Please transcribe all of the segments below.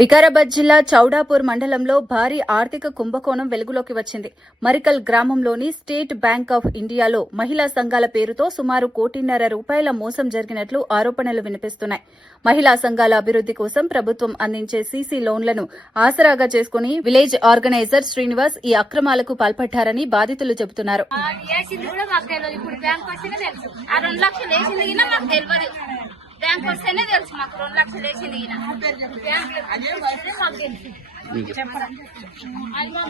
వికారాబాద్ జిల్లా చౌడాపూర్ మండలంలో భారీ ఆర్థిక కుంభకోణం వెలుగులోకి వచ్చింది. మరికల్ గ్రామంలోని స్టేట్ బ్యాంక్ ఆఫ్ ఇండియాలో మహిళా సంఘాల పేరుతో సుమారు ₹1.5 కోటి మోసం జరిగినట్లు ఆరోపణలు వినిపిస్తున్నాయి. మహిళా సంఘాల అభివృద్ది కోసం ప్రభుత్వం అందించే సీసీ లోన్లను ఆసరాగా చేసుకుని విలేజ్ ఆర్గనైజర్ శ్రీనివాస్ ఈ అక్రమాలకు పాల్పడ్డారని బాధితులు చెబుతున్నారు. బ్యాంక్ వస్తేనే తెలుసు మాకు 2 లక్షలు వేసింది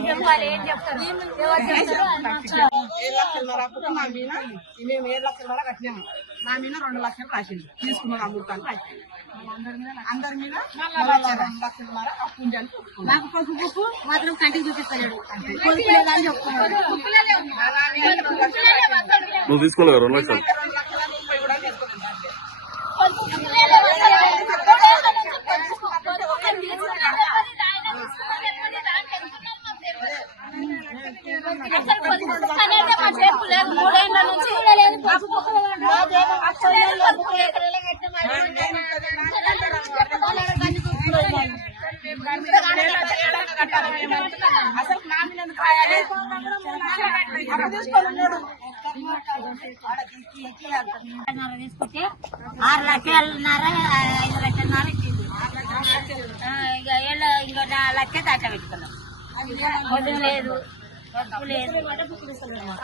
చెప్పాలి. ఏం చెప్తారు? మేము 7 లక్షల కట్టినాము. నా మీద 2 లక్షలు రాసింది తీసుకున్నాను. అమ్ముతాను అందరి మీద 2 లక్షల అప్పు నాకు పసుపు మాత్రం కంటికి చూపిస్తాడు. నువ్వు తీసుకోలేదు 2 లక్షలు అసలు నా మీద 6 లక్షలన్నర 5 లక్షలన్నర ఇచ్చింది. ఇంకో 4 లక్షలు దాకా పెట్టుకున్నాం. వడ్డీ లేదు, వడ్డీ లేదు,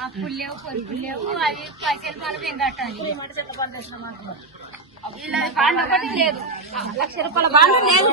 అప్పులు లేవు, పొదుపులు లేవు. అవి పైసలు మనం ఏం కట్టాలి? బాండ్ ఒకటి లేదు, ₹1,00,000 బాండ్ లేదు.